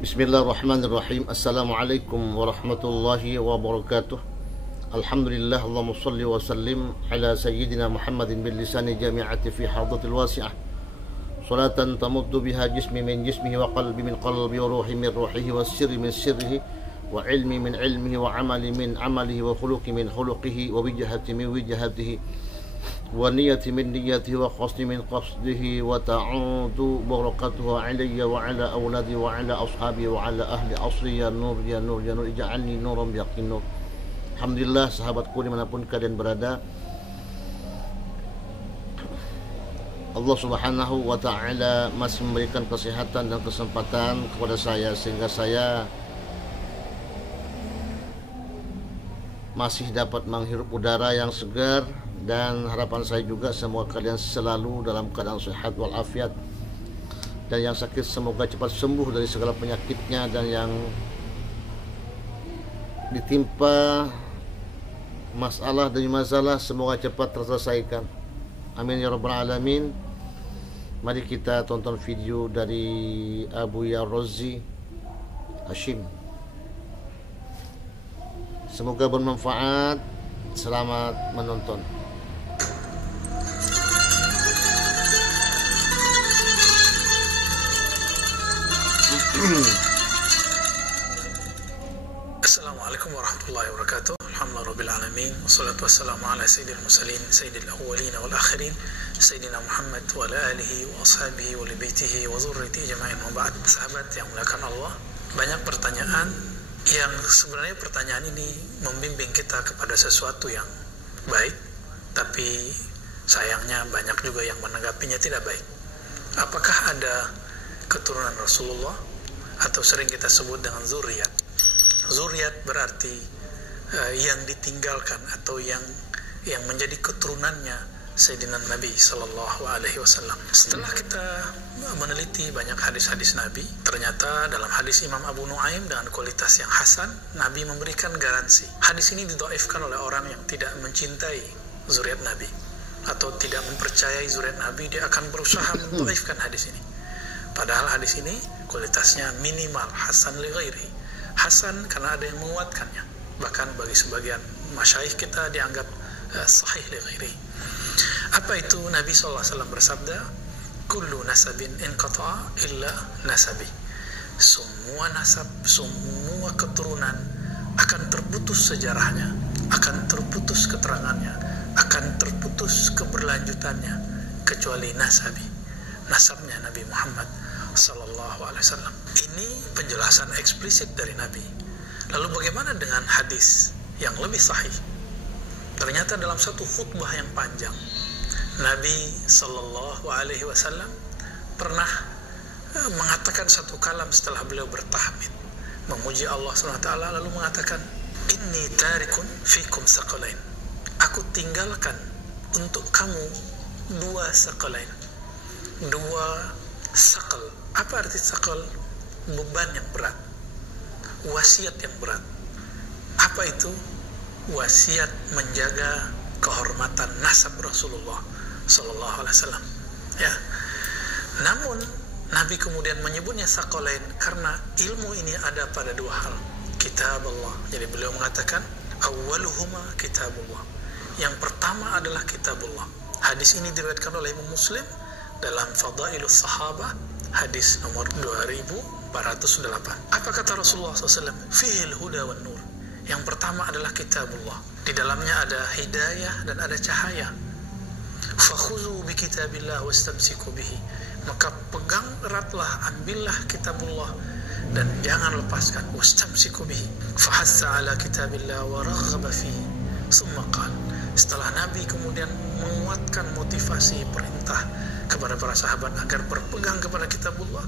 Bismillahirrahmanirrahim. Assalamualaikum warahmatullahi wabarakatuh. Alhamdulillah, Allahumma salli wa sallim ala sayyidina Muhammadin bil lisani jami'ati fi hadatil wasi'ah. Salatan tamuddu biha jismi min jismihi wa qalbi min qalbi wa ruhi min ruhihi wa sirri min sirrihi wa ilmi min ilmihi wa amali min amalihi wa khuluqi min khuluqihi wa wijhati min wijhatihi wa niyati min niyatihi wa qasdi min qasdihi wa ta'udu barakatuhu alayya wa ala awladi wa ala ashabi wa ala ahli asri ya nur ya nur ya nur ija'alni nuran biyaqin nur. Alhamdulillah, sahabatku dimanapun kalian berada, Allah subhanahu wa ta'ala masih memberikan kesehatan dan kesempatan kepada saya sehingga saya masih dapat menghirup udara yang segar. Dan harapan saya juga semua kalian selalu dalam keadaan sehat walafiat, dan yang sakit semoga cepat sembuh dari segala penyakitnya, dan yang ditimpa masalah demi masalah semoga cepat terselesaikan. Amin ya rabbal alamin. Mari kita tonton video dari Abu Yarrozi Hashim. Semoga bermanfaat. Selamat menonton. Assalamualaikum warahmatullahi wabarakatuh. Alhamdulillah rabbil alamin. Wassalatu wassalamu ala sayyidil mursalin sayyidil awwalin wal akhirin sayyidina Muhammad wa ala alihi wa ashabihi wa li baitihi wa dzurriyyatihi jama'in wa ba'd. Sahabat yang muliakan Allah, banyak pertanyaan yang sebenarnya pertanyaan ini membimbing kita kepada sesuatu yang baik, tapi sayangnya banyak juga yang menanggapinya tidak baik. Apakah ada keturunan Rasulullah, atau sering kita sebut dengan zuriat? Zuriat berarti yang ditinggalkan atau yang menjadi keturunannya Sayyidina Nabi Sallallahu Alaihi Wasallam. Setelah kita meneliti banyak hadis-hadis Nabi, ternyata dalam hadis Imam Abu Nuaim dengan kualitas yang hasan, Nabi memberikan garansi. Hadis ini didhaifkan oleh orang yang tidak mencintai zuriat Nabi atau tidak mempercayai zuriat Nabi, dia akan berusaha mendhaifkan hadis ini. Padahal hadis ini kualitasnya minimal, hasan li ghairi. Hasan karena ada yang menguatkannya. Bahkan bagi sebagian masyayikh kita dianggap sahih li ghairi. Apa itu? Nabi SAW bersabda, kullu nasabin inqata'a illa nasabi. Semua nasab, semua keturunan akan terputus sejarahnya, akan terputus keterangannya, akan terputus keberlanjutannya, kecuali nasabi, nasabnya Nabi Muhammad Sallallahu Alaihi Wasallam. Ini penjelasan eksplisit dari Nabi. Lalu bagaimana dengan hadis yang lebih sahih? Ternyata dalam satu khutbah yang panjang, Nabi Sallallahu Alaihi Wasallam pernah mengatakan satu kalam setelah beliau bertahmid, memuji Allah SWT, lalu mengatakan, inni tarikun fikum saqalain. Aku tinggalkan untuk kamu dua saqalain, dua saqal. Apa arti saqal? Beban yang berat, wasiat yang berat. Apa itu? Wasiat menjaga kehormatan nasab Rasulullah Sallallahu Alaihi Wasallam. Ya. Namun Nabi kemudian menyebutnya saqalain karena ilmu ini ada pada dua hal. Kitab Allah. Jadi beliau mengatakan awwaluhuma kitabullah. Yang pertama adalah kitabullah. Hadis ini diriwayatkan oleh Imam Muslim dalam Fadailus Sahabah, hadis nomor 2408. Apa kata Rasulullah SAW? Fihil huda wan nur. Yang pertama adalah kitabullah. Di dalamnya ada hidayah dan ada cahaya. Fakhuzu bi kitabillah wastamsiku bihi. Maka pegang eratlah, ambillah kitabullah dan jangan lepaskan. Wastamsiku bihi. Fahassa ala kitabillah wa raghaba fihi. Summa qala. Setelah Nabi kemudian menguatkan motivasi perintah kepada para sahabat agar berpegang kepada kitabullah,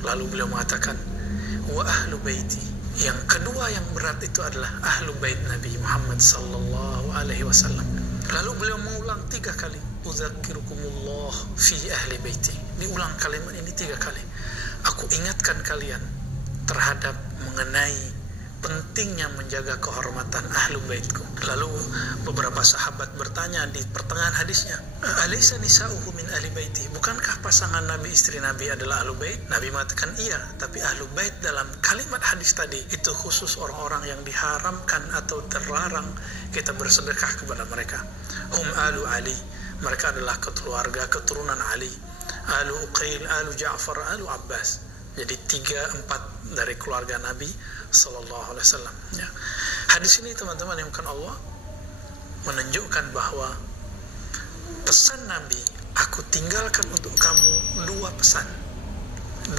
lalu beliau mengatakan, wa ahlu baiti. Yang kedua yang berat itu adalah ahlu bait Nabi Muhammad Sallallahu Alaihi Wasallam. Lalu beliau mengulang 3 kali, udzakirukumullah fi ahli baiti. Diulang kalimat ini 3 kali. Aku ingatkan kalian terhadap mengenai pentingnya menjaga kehormatan ahlu baitku. Lalu beberapa sahabat bertanya di pertengahan hadisnya, alaysa nisa'uhu min ahli baiti, bukankah pasangan Nabi, istri Nabi adalah ahlu bait? Nabi mengatakan iya, tapi ahlu bait dalam kalimat hadis tadi itu khusus orang-orang yang diharamkan atau terlarang kita bersedekah kepada mereka. Hum alu Ali, mereka adalah keluarga keturunan Ali, alu Uqail, alu Ja'far, alu Abbas. Jadi 3-4 dari keluarga Nabi Sallallahu Alaihi Wasallam. Ya. Hadis ini teman-teman yang bukan Allah menunjukkan bahwa pesan Nabi, aku tinggalkan untuk kamu 2 pesan,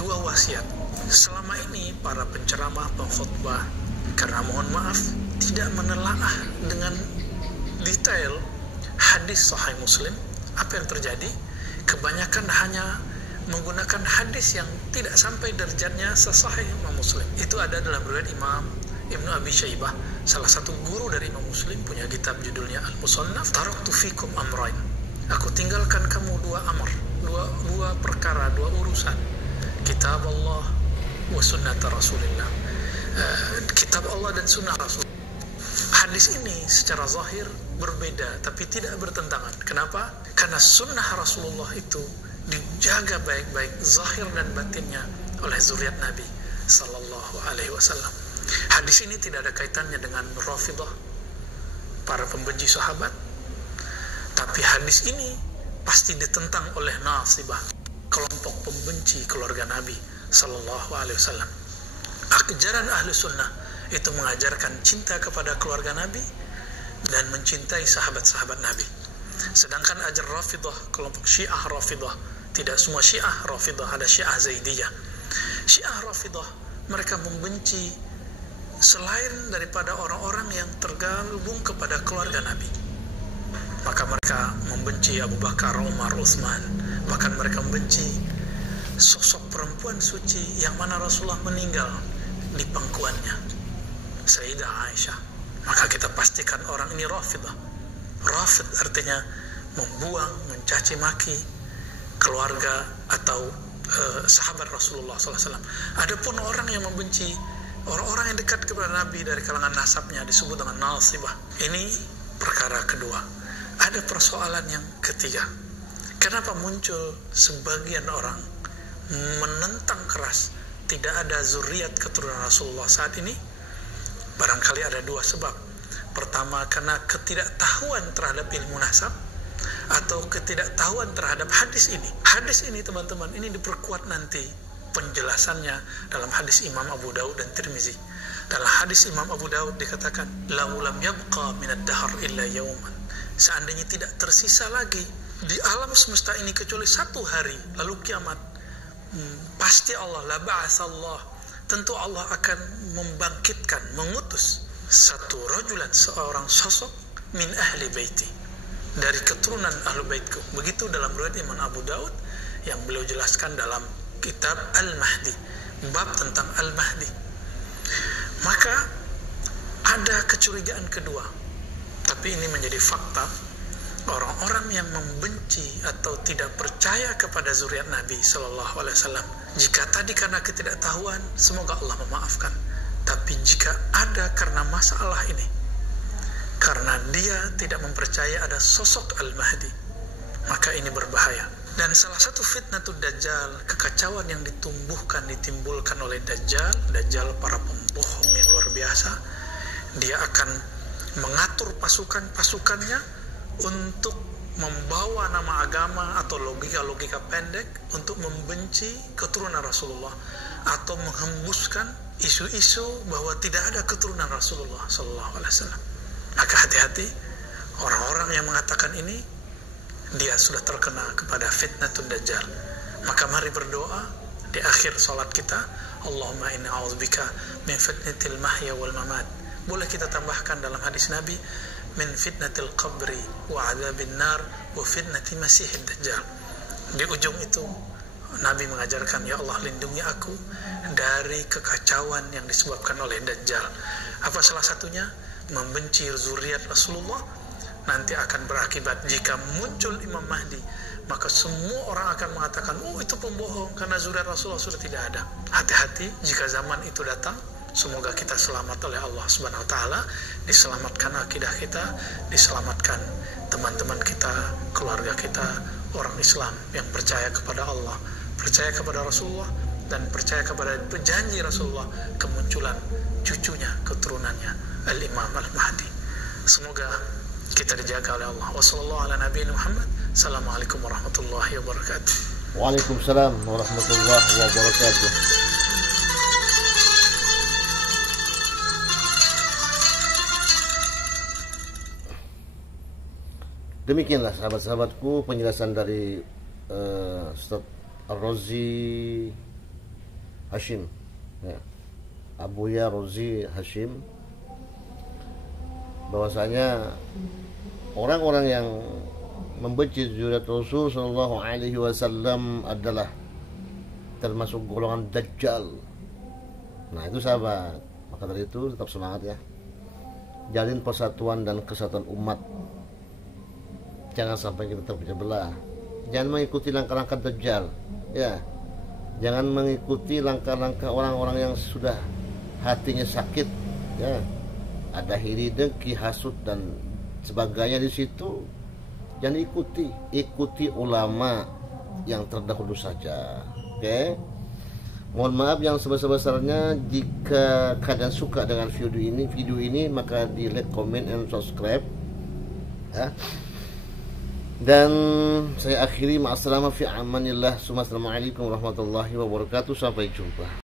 2 wasiat. Selama ini para penceramah, pengkhutbah, karena mohon maaf tidak menelaah dengan detail hadis Sahih Muslim, apa yang terjadi? Kebanyakan hanya menggunakan hadis yang tidak sampai derajatnya sesahih Imam Muslim. Itu ada dalam riwayat Imam Ibnu Abi Syaibah, salah satu guru dari Imam Muslim, punya kitab judulnya Al-Musannaf. Taraktu fikum amrain, aku tinggalkan kamu 2 amr, dua perkara, 2 urusan. Kitab Allah wa sunnat Rasulillah. Kitab Allah dan sunnah Rasul. Hadis ini secara zahir berbeda tapi tidak bertentangan. Kenapa? Karena sunnah Rasulullah itu dijaga baik-baik zahir dan batinnya oleh zuriat Nabi Sallallahu Alaihi Wasallam. Hadis ini tidak ada kaitannya dengan Rafidah, para pembenci sahabat, tapi hadis ini pasti ditentang oleh Nasibah, kelompok pembenci keluarga Nabi Sallallahu Alaihi Wasallam. Ajaran ahlu sunnah itu mengajarkan cinta kepada keluarga Nabi dan mencintai sahabat-sahabat Nabi. Sedangkan ajaran Rafidah, kelompok Syiah Rafidah, tidak semua Syiah Rafidah, ada Syiah Zaidiyah. Syiah Rafidah, mereka membenci selain daripada orang-orang yang tergabung kepada keluarga Nabi. Maka mereka membenci Abu Bakar, Umar, Utsman. Bahkan mereka membenci sosok perempuan suci yang mana Rasulullah meninggal di pangkuannya, Sayyidah Aisyah. Maka kita pastikan orang ini Rafidah. Rafid artinya membuang, mencaci maki keluarga atau sahabat Rasulullah SAW. Adapun orang yang membenci orang-orang yang dekat kepada Nabi dari kalangan nasabnya disebut dengan nasibah. Ini perkara kedua. Ada persoalan yang ketiga. Kenapa muncul sebagian orang menentang keras tidak ada zuriat keturunan Rasulullah saat ini? Barangkali ada 2 sebab. Pertama, karena ketidaktahuan terhadap ilmu nasab, atau ketidaktahuan terhadap hadis ini. Hadis ini teman-teman, ini diperkuat nanti penjelasannya dalam hadis Imam Abu Daud dan Tirmizi. Dalam hadis Imam Abu Daud dikatakan, "Lau lam yabqa minad dahr illa yawman." Seandainya tidak tersisa lagi di alam semesta ini kecuali 1 hari, lalu kiamat, pasti Allah, la ba'atsallah, tentu Allah akan membangkitkan, mengutus satu rajulan, seorang sosok, min ahli baiti, dari keturunan ahlu baitku. Begitu dalam riwayat Imam Abu Daud yang beliau jelaskan dalam kitab Al-Mahdi, bab tentang Al-Mahdi. Maka ada kecurigaan kedua, tapi ini menjadi fakta. Orang-orang yang membenci atau tidak percaya kepada zuriat Nabi Sallallahu Alaihi Wasallam, jika tadi karena ketidaktahuan, semoga Allah memaafkan. Tapi jika ada karena masalah ini, karena dia tidak mempercaya ada sosok Al-Mahdi, maka ini berbahaya. Dan salah satu fitnatul Dajjal, kekacauan yang ditimbulkan oleh Dajjal para pembohong yang luar biasa. Dia akan mengatur pasukannya untuk membawa nama agama atau logika-logika pendek untuk membenci keturunan Rasulullah, atau menghembuskan isu-isu bahwa tidak ada keturunan Rasulullah Sallallahu Alaihi Wasallam. Maka hati-hati orang-orang yang mengatakan ini, dia sudah terkena kepada fitnatul Dajjal. Maka mari berdoa di akhir salat kita, Allahumma inna a'udzubika min fitnatil mahya wal mamat. Boleh kita tambahkan dalam hadis Nabi, min fitnatil qabri wa adzabin nar wa fitnati masihid dajjal. Di ujung itu Nabi mengajarkan, ya Allah, lindungi aku dari kekacauan yang disebabkan oleh Dajjal. Apa salah satunya? Membenci zuriat Rasulullah. Nanti akan berakibat jika muncul Imam Mahdi, maka semua orang akan mengatakan, oh itu pembohong karena zuriat Rasulullah sudah tidak ada. Hati-hati jika zaman itu datang, Semoga kita selamat oleh Allah Subhanahu wa taala, diselamatkan akidah kita, diselamatkan teman-teman kita, keluarga kita, orang Islam yang percaya kepada Allah, percaya kepada Rasulullah, dan percaya kepada janji Rasulullah kemunculan cucunya, keturunannya, Al-Imam Al-Mahdi. Semoga kita dijaga oleh Allah. Wassalamualaikum warahmatullahi wabarakatuh. Waalaikumsalam warahmatullahi wabarakatuh. Demikianlah sahabat-sahabatku penjelasan dari Ustaz Ar-Razi Hashim, ya, Abuya Razi Hashim, bahwasanya orang-orang yang membenci zuriat Rasul sallallahu alaihi wasallam adalah termasuk golongan Dajjal. Nah, itu sahabat, maka dari itu tetap semangat ya, jalin persatuan dan kesatuan umat. Jangan sampai kita terpecah belah. Jangan mengikuti langkah-langkah Dajjal, ya. Jangan mengikuti langkah-langkah orang-orang yang sudah hatinya sakit, ya. Ada iri, dengki, hasud dan sebagainya di situ. Jangan ikuti ulama yang terdahulu saja. Oke. Mohon maaf yang sebesar-besarnya jika kalian suka dengan video ini maka di like, comment, and subscribe, ya. Dan saya akhiri ma'assalama fi amanillah. Assalamualaikum warahmatullahi wabarakatuh. Sampai jumpa.